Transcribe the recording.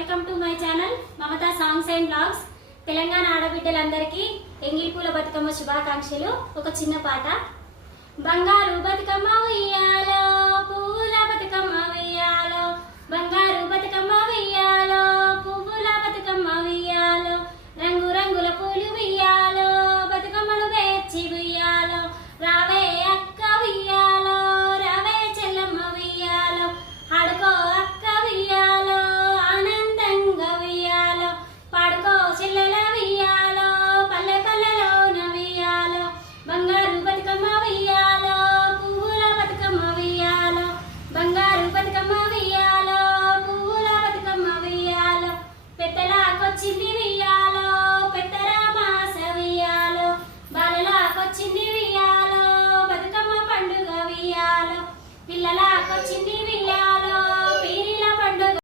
Welcome to my channel Mamata songs and blogs. Telangana ఆడబిడ్డలందరికీ ఎంగిలి పూల బతుకమ్మ శుభాకాంక్షలు. ఒక చిన్న పాట. బంగారు బతుకమ్మ ఉయ్యాలో